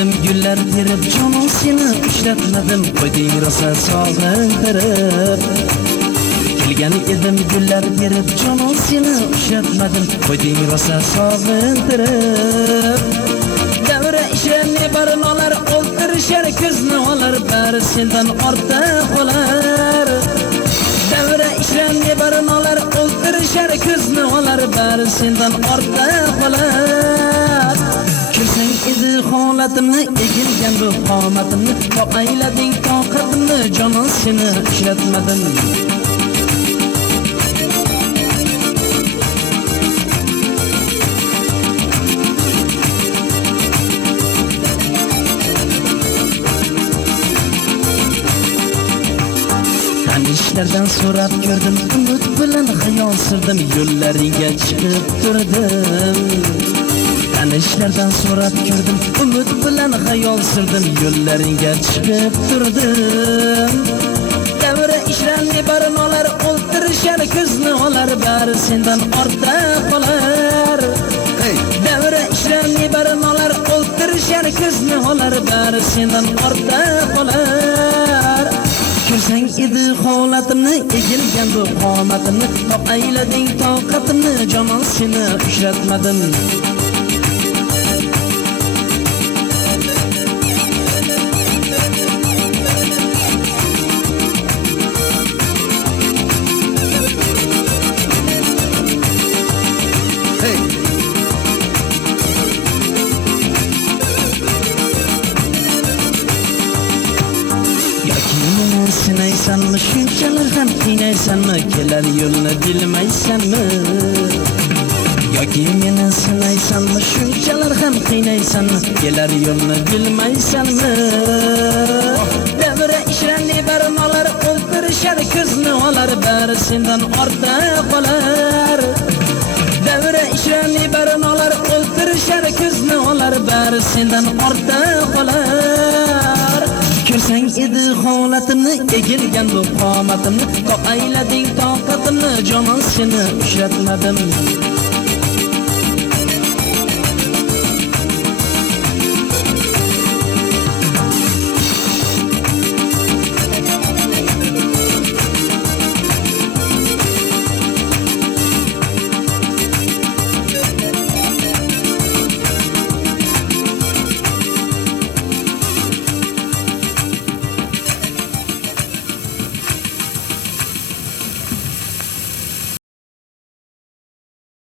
edim gullar terib jonim seni uchratmadim qo'yding rosa sog'intirib kelgan edim gullar terib jonim seni uchratmadim qo'yding rosa sog'intirib davra ishlarni barnolar o'ltirishar ko'zni olar bari sendan ortda qolar davra ishlarni barnolar o'ltirishar ko'zni olar bari sendan ortda qolar Kirsang edi holatimni egilgan bu qomatimni to'qaylading toqatimni jonim seni ishlatmadim Tanishlardan so'rab ko'rdim umid bilan xayol surdim yo'llariga chiqib turdim Tanishlardan so'rab ko'rdim umid bilan xayol surdim yo'llariga chiqib turdim davra ishlarni barnolar o'ltirishar ko'zni olar bari sendan ortda qolar davra ishlarni barnolar o'ltirishar ko'zni olar bari sendan ortda qolar Kirsang edi holatimni egilgan bu qomatimni to'qaylading toqatimni jonim seni uchratmadim Sinaysanmi shunchalar ham qiynaysanmi kelar yo'lni bilmaysanmi yoki meni sinaysanmi shunchalar ham qiynaysanmi kelar yo'lni bilmaysanmi davra ishlarni barnolar o'ltirishar ko'zni olar bari sendan ortda qolar davra ishlarni barnolar o'ltirishar ko'zni olar bari sendan ortda qolar Kirsang edi holatimni egilgan bu qomatimni to'qaylading toqatimni jonim seni uchratmadim